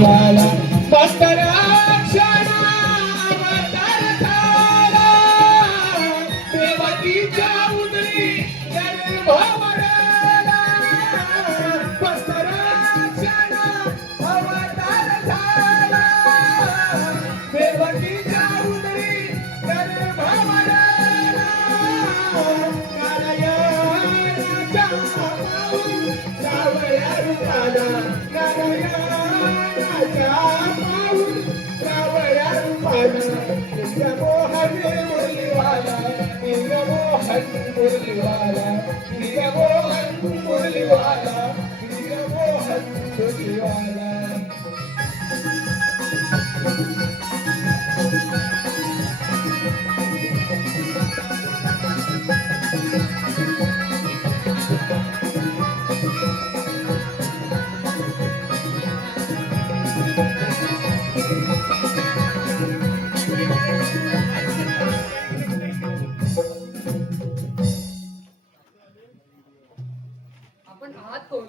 मुरलीवाला मस्तराक्षणा अवतार झाला देवकीच्या उदरी गर्भवरला मस्तराक्षणा अवतार झाला देवकीच्या उदरी गर्भवरला नारायणाच्या पाऊल सावळ्या रूपाला नारायणाच्या पाऊल सावळ्या रूपाला निगमोहन मुरलीवाला निगमोहन मुरलीवाला निगमोहन मुरलीवाला निगमोहन मुरलीवाला आपण आहात कोण?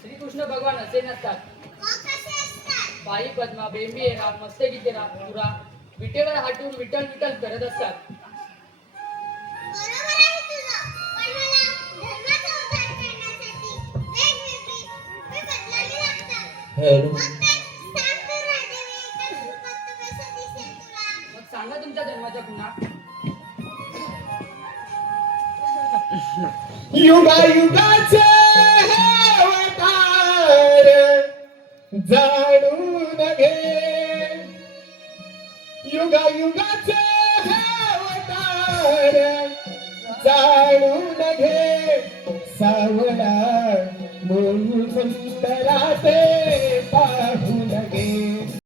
श्रीकृष्ण भगवान असे नसतात. बाई पद्मा बेंबी येणार मस्तकी देणार तुरा विटेवर हाटून विठ्ठल विठ्ठल करत असतात. मग सांगा तुमच्या जन्माच्या पुन्हा. युगायुगाचे अवतार जाणून घे युगायुगाचे अवतार जाणून घे सावळा मूळ सुंदराचे